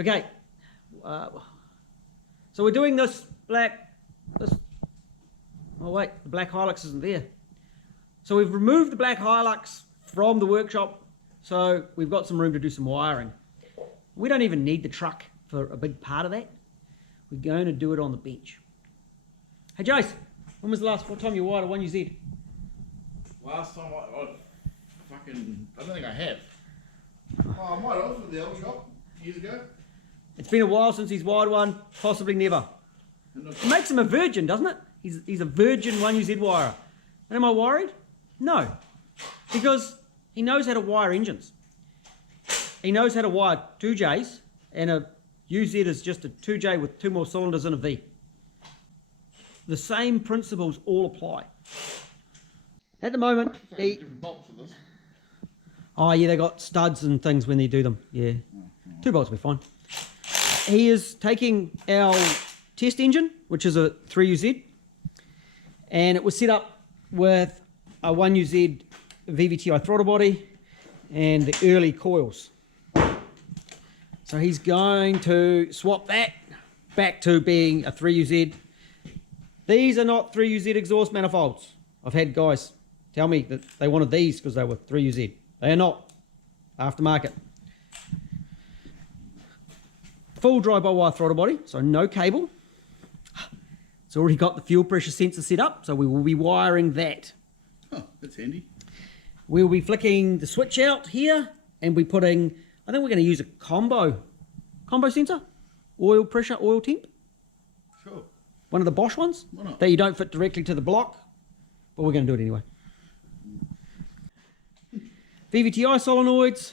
Okay, so we're doing this, oh wait, the black Hilux isn't there. So we've removed the black Hilux from the workshop, so we've got some room to do some wiring. We don't even need the truck for a big part of that. We're going to do it on the bench. Hey Jace, when was the last time you wired a 1UZ? Last time I don't think I have. Oh, I might have with the old shop years ago. It's been a while since he's wired one, possibly never. It makes him a virgin, doesn't it? He's a virgin 1UZ wirer. And am I worried? No, because he knows how to wire engines. He knows how to wire 2Js, and a UZ is just a 2J with 2 more cylinders and a V. The same principles all apply. At the moment, different bolts for this. oh yeah, they got studs and things when they do them. Yeah, 2 bolts will be fine. He is taking our test engine, which is a 3UZ, and it was set up with a 1UZ VVTi throttle body and the early coils. So he's going to swap that back to being a 3UZ. These are not 3UZ exhaust manifolds. I've had guys tell me that they wanted these because they were 3UZ. They are not. Aftermarket. Full drive-by-wire throttle body, so no cable. It's already got the fuel pressure sensor set up, so we will be wiring that. Oh, that's handy. We'll be flicking the switch out here, and we're putting, I think we're going to use a combo sensor, oil pressure, oil temp. Sure. One of the Bosch ones. Why not? That you don't fit directly to the block, but we're going to do it anyway. VVTi solenoids,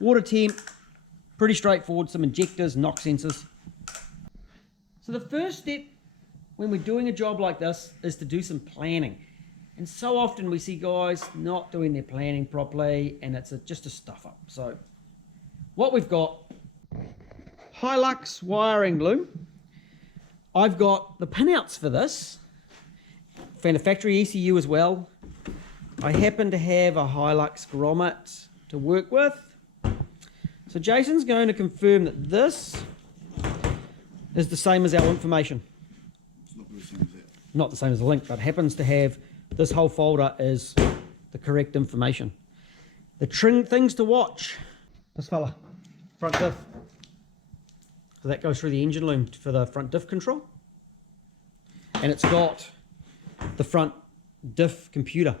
water temp, pretty straightforward, some injectors, knock sensors. So the first step when we're doing a job like this is to do some planning. And so often we see guys not doing their planning properly, and it's just a stuff up. So what we've got, Hilux wiring loom. I've got the pinouts for this, found a factory ECU as well. I happen to have a Hilux grommet to work with. So Jason's going to confirm that this is the same as our information. It's not the same as that. Not the same as the link, but happens to have this whole folder is the correct information. The things to watch. This fella, front diff. So that goes through the engine loom for the front diff control. And it's got the front diff computer,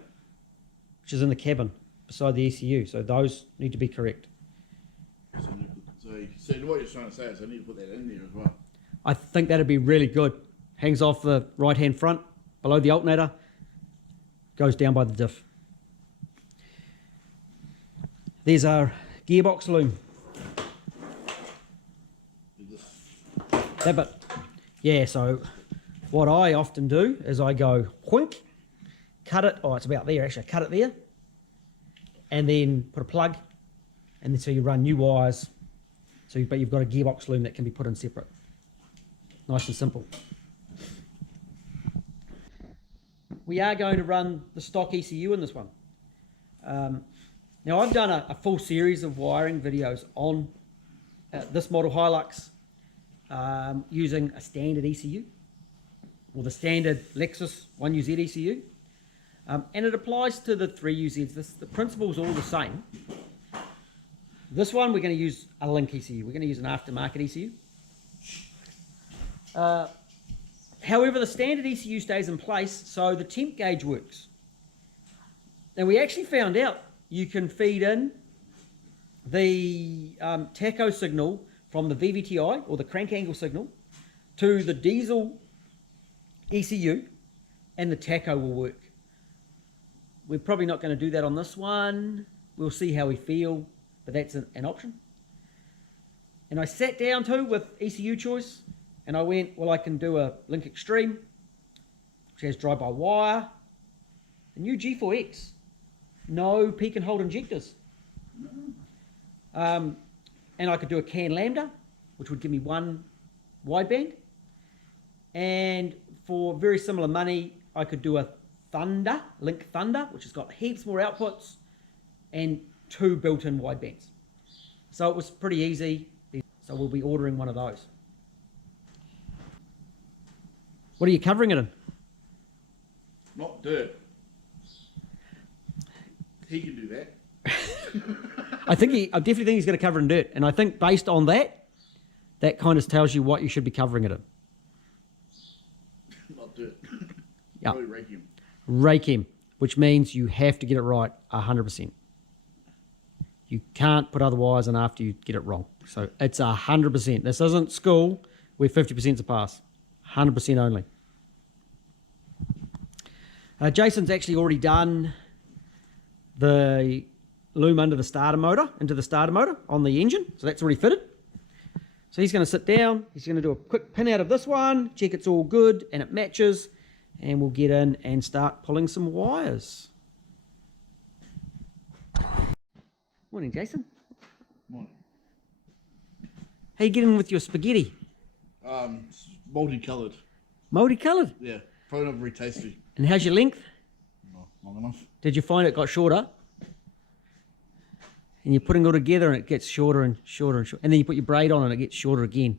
which is in the cabin beside the ECU. So those need to be correct. So what you're trying to say is I need to put that in there as well. I think that'd be really good. Hangs off the right-hand front, below the alternator, goes down by the diff. There's our gearbox loom. That bit. Yeah, so what I often do is I go whink, cut it, oh it's about there actually, cut it there, and then put a plug, and then so you run new wires, but you've got a gearbox loom that can be put in separate. Nice and simple. We are going to run the stock ECU in this one. Now I've done a full series of wiring videos on this model Hilux using a standard ECU, or the standard Lexus 1UZ ECU, and it applies to the 3UZs. The principle is all the same. This one we're going to use a link ECU. We're going to use an aftermarket ECU. However, the standard ECU stays in place, so the temp gauge works. And we actually found out you can feed in the tacho signal from the VVTi, or the crank angle signal, to the diesel ECU, and the tacho will work. We're probably not going to do that on this one. We'll see how we feel, but that's an option. And I sat down too with ECU choice, and I went, well, I can do a Link Extreme, which has drive-by-wire, the new G4X, no peak and hold injectors. And I could do a CAN Lambda, which would give me 1 wideband. And for very similar money, I could do a Thunder, Link Thunder, which has got heaps more outputs and 2 built-in widebands. So it was pretty easy. So we'll be ordering one of those. What are you covering it in? Not dirt. He can do that. I definitely think he's going to cover it in dirt. And I think based on that, that kind of tells you what you should be covering it in. Not dirt. Yeah. Probably rake him. Rake him, which means you have to get it right 100%. You can't put other wires in after you get it wrong. So it's 100%. This isn't school where 50% is a pass. 100% only. Jason's actually already done the loom into the starter motor on the engine. So that's already fitted. So he's going to sit down. He's going to do a quick pin out of this one, check it's all good and it matches. And we'll get in and start pulling some wires. Morning, Jason. Morning. How you getting with your spaghetti? Multicoloured. Multicoloured? Yeah. Probably not very tasty. And how's your length? Not long enough. Did you find it got shorter? And you're putting it all together and it gets shorter and shorter and shorter. And then you put your braid on and it gets shorter again.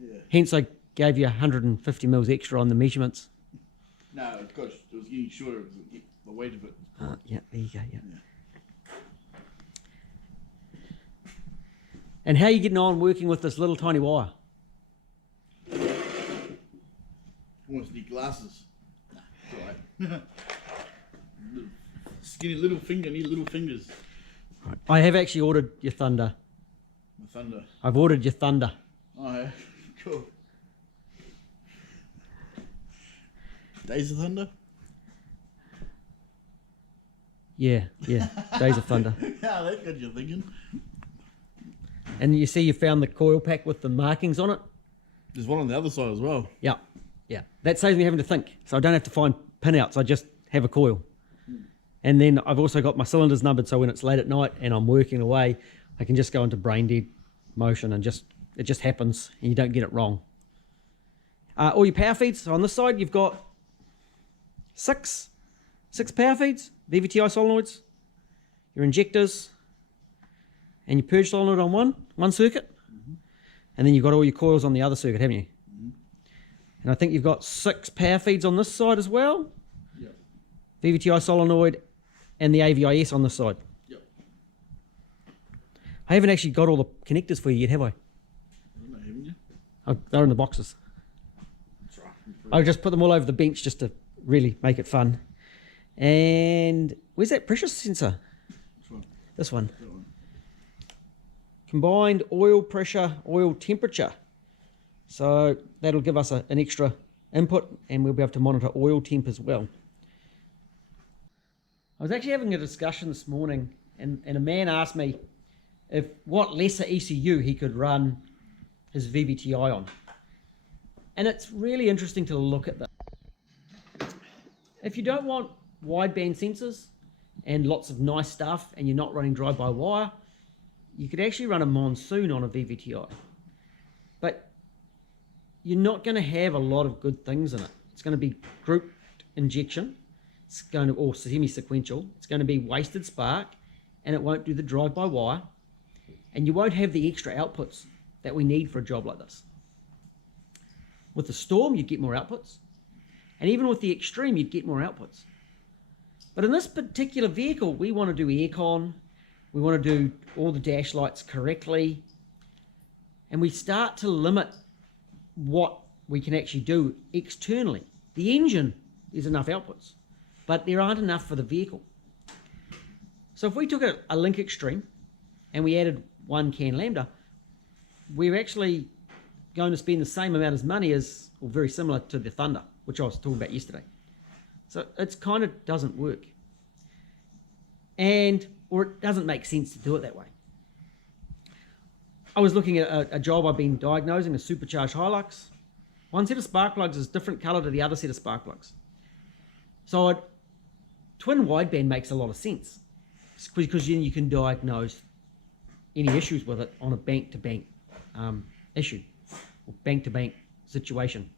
Yeah. Hence I gave you 150 mils extra on the measurements. No, of course. It was getting shorter because the weight of it. Yeah, there you go, yeah. And how are you getting on working with this little tiny wire? Almost need glasses. Nah, it's alright. Skinny little finger, need little fingers. Right. I have actually ordered your Thunder. My Thunder. I've ordered your Thunder. Oh, yeah. Cool. Days of Thunder? Yeah, Days of Thunder. Yeah, that's good you're thinking. And you see you found the coil pack with the markings on it? There's one on the other side as well. Yeah. That saves me having to think. So I don't have to find pinouts. I just have a coil. And then I've also got my cylinders numbered, so when it's late at night and I'm working away, I can just go into brain dead motion and it just happens and you don't get it wrong. All your power feeds. So on this side, you've got six power feeds, VVTi solenoids, your injectors, and your purge solenoid on one circuit. And then you've got all your coils on the other circuit, haven't you? And I think you've got 6 power feeds on this side as well. Yep. VVTi solenoid and the AVIS on this side. Yep. I haven't actually got all the connectors for you yet, have I? No, haven't you? They're in the boxes. That's right. I'll just put them all over the bench just to really make it fun. And where's that pressure sensor? Which one? This one. That one. Combined oil pressure, oil temperature. So that'll give us an extra input and we'll be able to monitor oil temp as well. I was actually having a discussion this morning and a man asked me what lesser ECU he could run his VVTi on. And it's really interesting to look at that. If you don't want wideband sensors and lots of nice stuff and you're not running drive-by-wire, you could actually run a Monsoon on a VVTi. But you're not going to have a lot of good things in it. It's going to be grouped injection, it's going to, or semi-sequential, it's going to be wasted spark, and it won't do the drive-by-wire, and you won't have the extra outputs that we need for a job like this. With the Storm, you'd get more outputs, and even with the Extreme, you'd get more outputs. But in this particular vehicle, we want to do aircon, we want to do all the dash lights correctly, and we start to limit what we can actually do externally. The engine is enough outputs, but there aren't enough for the vehicle. So if we took a Link Extreme and we added 1 can Lambda, we're actually going to spend the same amount of money as, or very similar to the Thunder, which I was talking about yesterday. So it's kind of doesn't work. Or it doesn't make sense to do it that way. I was looking at a job I've been diagnosing, a supercharged Hilux. One set of spark plugs is different color to the other set of spark plugs. So twin wideband makes a lot of sense because then you can diagnose any issues with it on a bank-to-bank issue or bank-to-bank situation.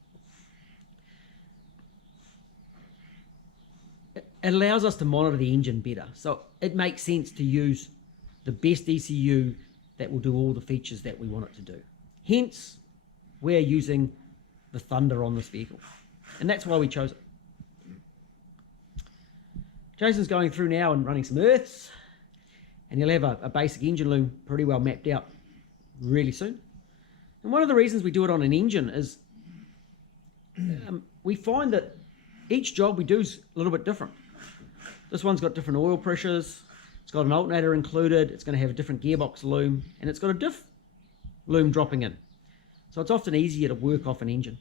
It allows us to monitor the engine better. So it makes sense to use the best ECU that will do all the features that we want it to do. Hence, we're using the Thunder on this vehicle. And that's why we chose it. Jason's going through now and running some earths, and he'll have a basic engine loom pretty well mapped out really soon. And one of the reasons we do it on an engine is we find that each job we do is a little bit different. This one's got different oil pressures, it's got an alternator included, it's going to have a different gearbox loom, and it's got a diff loom dropping in. So it's often easier to work off an engine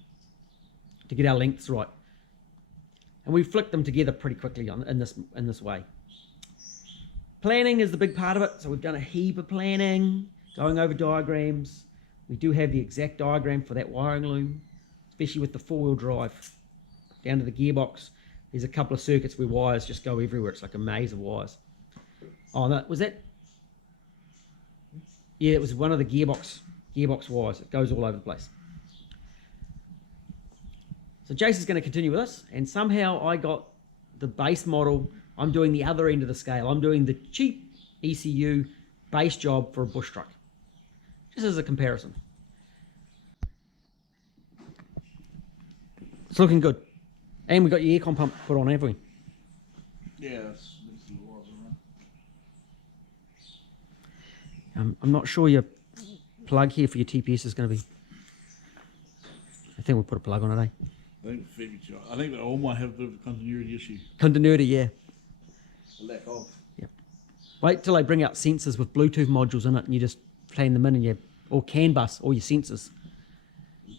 to get our lengths right. And we flick them together pretty quickly in this way. Planning is the big part of it, so we've done a heap of planning, going over diagrams. We do have the exact diagram for that wiring loom, especially with the four-wheel drive. Down to the gearbox, there's a couple of circuits where wires just go everywhere. It's like a maze of wires. Oh, no, was that? Yeah, it was one of the gearbox wires. It goes all over the place. So Jason's going to continue with us, and somehow I got the base model. I'm doing the other end of the scale. I'm doing the cheap ECU base job for a bush truck, just as a comparison. It's looking good. And we got your aircon pump put on, haven't we? Yeah, that's the wires around. I'm not sure your plug here for your TPS is going to be. I think we'll put a plug on it, eh? I think they all might have a bit of a continuity issue. Continuity, yeah. A lack of. Yep. Wait till they bring out sensors with Bluetooth modules in it, and you just plan them in, and or CAN bus all your sensors. Nice.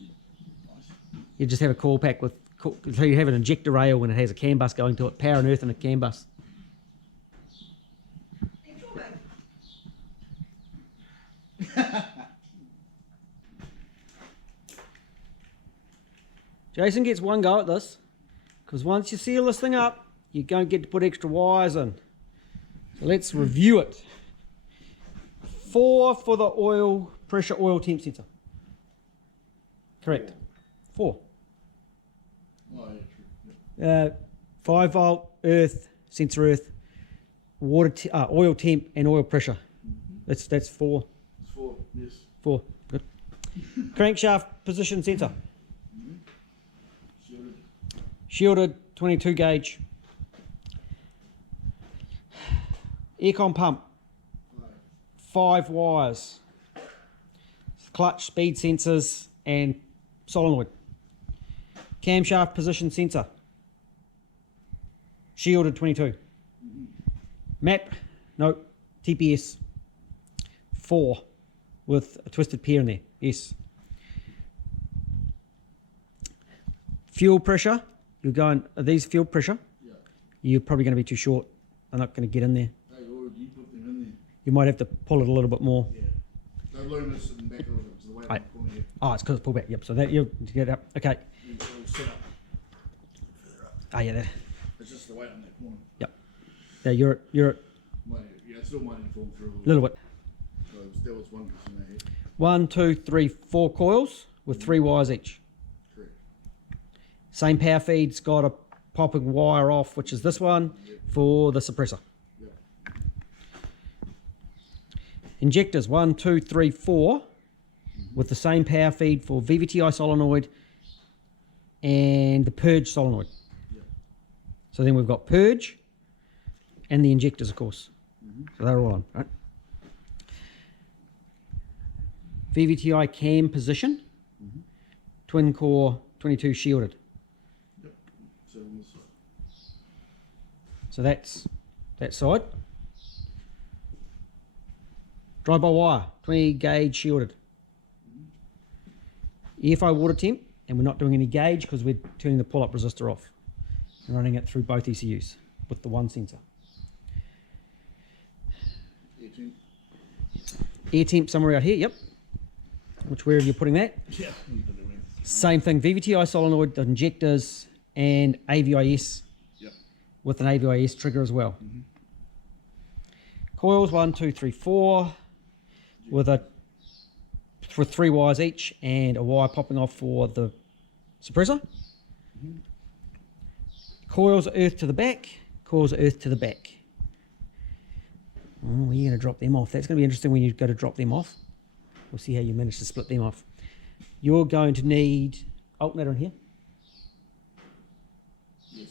You just have a call pack with. So you have an injector rail when it has a CAN bus going to it, power and earth and a CAN bus. Jason gets one go at this, because once you seal this thing up, you don't get to put extra wires in. So let's review it. 4 for the oil pressure, oil temp sensor. Correct. 4. Oh, yeah, true. 5 volt earth, sensor earth, oil temp and oil pressure. That's 4. It's 4, yes. 4, good. Crankshaft position sensor. Shielded 22 gauge. Aircon pump. 5 wires. Clutch, speed sensors and solenoid. Camshaft position sensor. Shielded 22. Map, no, TPS 4 with a twisted pair in there, yes. Fuel pressure, you're going, are these fuel pressure? Yeah. You're probably going to be too short. They're not going to get in there. Hey, you put them in there. You might have to pull it a little bit more. Yeah. The loom is sitting back a little bit to the way I'm pulling it. Oh, it's because it's pulled back, yep. So that you get up, okay. It'll sit up further up. Oh, yeah, there. It's just the weight on that corner. Yep. Yeah, you're at Yeah, it's still might inform through a little bit. So there was 1% there. 1, 2, 3, 4 coils with 3 wires each. Correct. Same power feed's got a popping wire off, which is this one, for the suppressor. Yep. Injectors 1, 2, 3, 4 with the same power feed for VVTi solenoid and the purge solenoid. Yep. So then we've got purge and the injectors, of course. So they're all on, right? VVTi cam position, twin core 22 shielded. Yep. So on this side. So that's that side. Drive-by-wire, 20 gauge shielded. EFI water temp, and we're not doing any gauge because we're turning the pull-up resistor off and running it through both ECUs with the one sensor. Air temp somewhere out here, yep. Where are you putting that? Yeah. Same thing, VVTi solenoid, the injectors, and AVIS. Yep. With an AVIS trigger as well. Coils 1, 2, 3, 4 with 3 wires each and a wire popping off for the suppressor. Coils earth to the back, coils earth to the back. Oh, where are you going to drop them off? That's going to be interesting when you go to drop them off. We'll see how you manage to split them off. You're going to need alternator in here. Yes.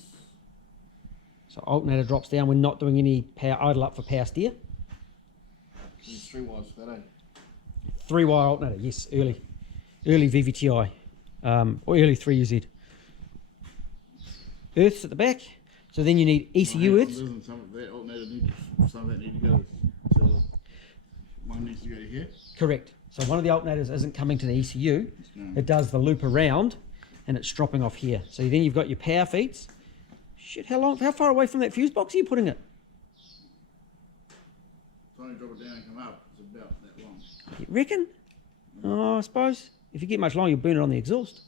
So alternator drops down. We're not doing any power idle up for power steer. There's 3 wires for that, eh? 3-wire alternator, yes, early VVTi, or early 3UZ. Earths at the back. So then you need ECU earths. Doesn't some of that alternator need, some of that need to go to, one needs to go to here? Correct. So one of the alternators isn't coming to the ECU. No. It does the loop around, and it's dropping off here. So then you've got your power feeds. Shit, how far away from that fuse box are you putting it? Trying to drop it down and come up, it's about that long. You reckon? Oh, I suppose. If you get much longer, you'll burn it on the exhaust.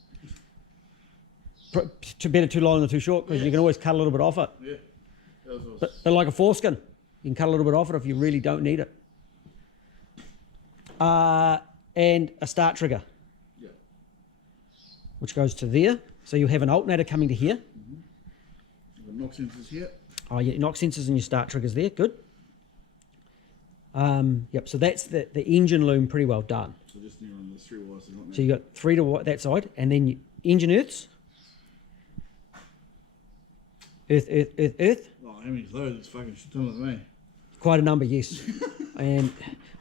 Better too long than too short, because you can always cut a little bit off it. Yeah. That was But like a foreskin, you can cut a little bit off it if you really don't need it. And a start trigger, yeah. which goes to there. So you have an alternator coming to here. The knock sensors here. Oh, your knock sensors and your start triggers there. Good. Yep. So that's the engine loom pretty well done. So just near on the 3 wires. So you got 3 to that side, and then your engine earths. Earth. Oh, how many of those? It's fucking shit ton of me. Quite a number, yes. And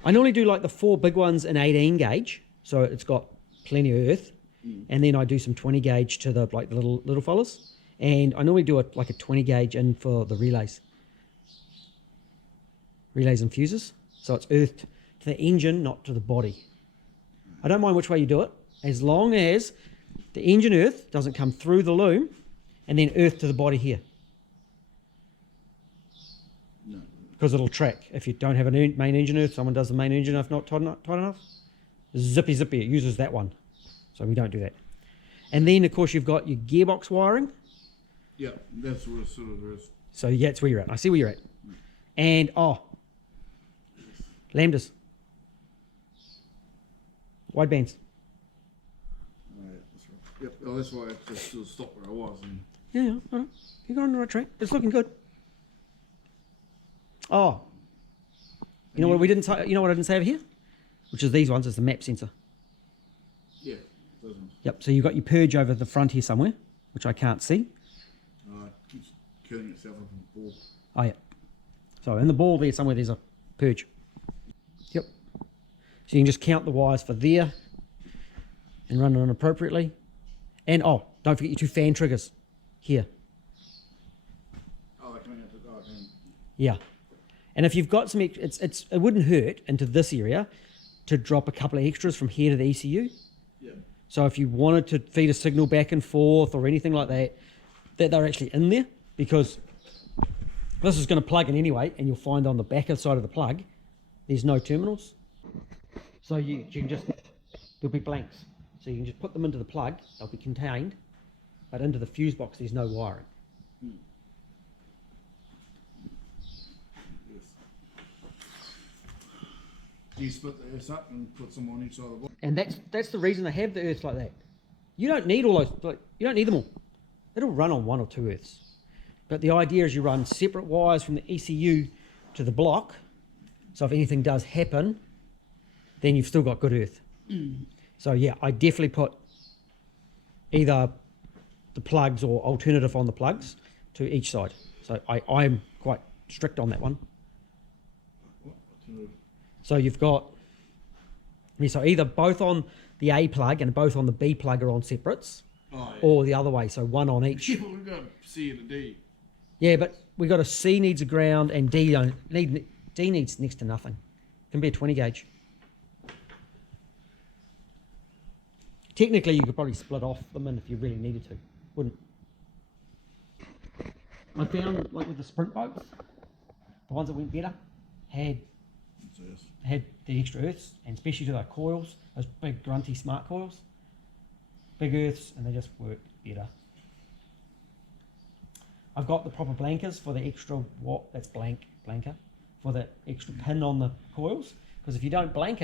I normally do like the 4 big ones in 18 gauge, so it's got plenty of earth. And then I do some 20 gauge to the like the little fellas, and I normally do like a 20 gauge in for the relays and fuses. So it's earthed to the engine, not to the body. I don't mind which way you do it, as long as the engine earth doesn't come through the loom and then earth to the body here. No. Because it'll track. If you don't have a main engine earth, someone does the main engine earth not tight enough, zippy, it uses that one. So we don't do that. And then, of course, you've got your gearbox wiring. Yeah, that's where sort of there is. So yeah, that's where you're at. I see where you're at. And, lambdas. Wide bands. Alright, that's right. Yep, oh, that's why I just sort of stopped where I was. And Yeah, all right. You're on the right track. It's looking good. Oh. You know what we didn't say, you know what I didn't say over here? Which is these ones, is the map sensor. yeah, those ones. Yep, so you've got your purge over the front here somewhere, which I can't see. Keeps killing itself up in the ball. Oh, yeah. So in the ball there somewhere, there's a purge. Yep. So you can just count the wires for there and run it appropriately. And, don't forget your 2 fan triggers here. Oh, they're coming out the okay. Yeah. And if you've got some, it wouldn't hurt into this area to drop a couple of extras from here to the ECU. Yeah. So if you wanted to feed a signal back and forth or anything like that, that they're actually in there, because this is going to plug in anyway, and you'll find on the back side of the plug, there's no terminals. So you can just, there'll be blanks. So you can just put them into the plug, they'll be contained, but into the fuse box there's no wiring. Yes. You split the earth up and put some on each side of the block. And that's the reason they have the earths like that. You don't need all those, you don't need them all. It'll run on 1 or 2 earths. But the idea is you run separate wires from the ECU to the block, so if anything does happen, then you've still got good earth. So yeah, I definitely put either the plugs or alternative on the plugs to each side. So I'm quite strict on that one. So you've got, so either both on the A plug and both on the B plug are on separates, or the other way, so one on each. Yeah, we've got C and a D. Yeah, but we got a C needs a ground and D needs next to nothing. Can be a 20 gauge. Technically, you could probably split off them in if you really needed to. Wouldn't. I found, like with the sprint boats, the ones that went better had the extra earths, and especially to the coils, those big grunty smart coils. Big earths, and they just work better. I've got the proper blankers for the extra, that's blanker, for the extra pin on the coils, because if you don't wrap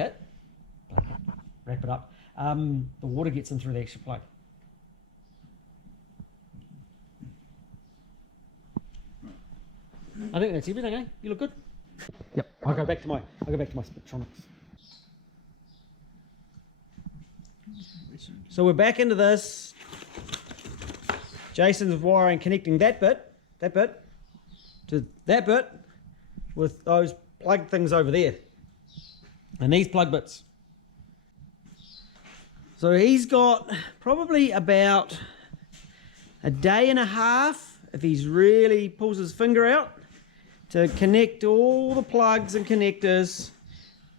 it up, the water gets in through the extra plug. I think that's everything, eh? You look good? Yep. I'll go back to my Spectronics. So we're back into this. Jason's wiring, connecting that bit to that bit with those plug things over there. And these plug bits. So he's got probably about a day and a half, if he's really pulls his finger out, to connect all the plugs and connectors,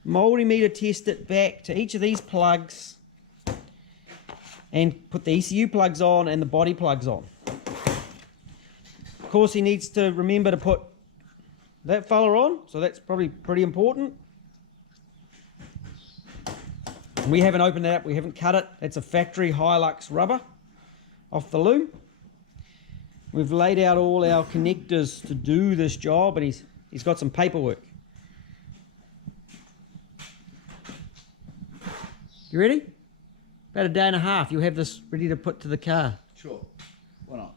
multimeter test it back to each of these plugs, and put the ECU plugs on and the body plugs on. Of course, he needs to remember to put that fella on, so that's probably pretty important. We haven't opened that up, we haven't cut it. It's a factory Hilux rubber off the loom. We've laid out all our connectors to do this job, and he's got some paperwork. You ready? About a day and a half, you'll have this ready to put to the car. Sure. Why not?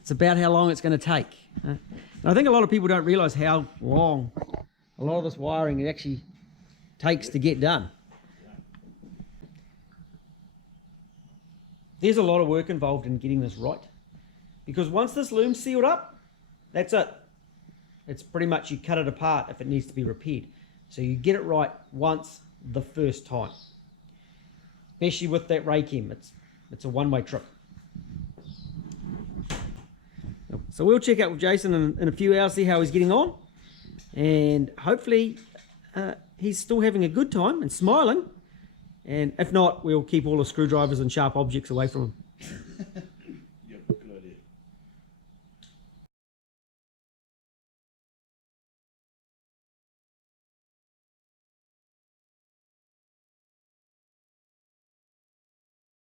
It's about how long it's going to take. And I think a lot of people don't realise how long a lot of this wiring it actually takes to get done. There's a lot of work involved in getting this right, because once this loom's sealed up, that's it. It's pretty much you cut it apart if it needs to be repaired. So you get it right once the first time. Especially with that Raychem, it's a one-way trip. So we'll check out with Jason in a few hours, see how he's getting on, and hopefully he's still having a good time and smiling. And if not, we'll keep all the screwdrivers and sharp objects away from him.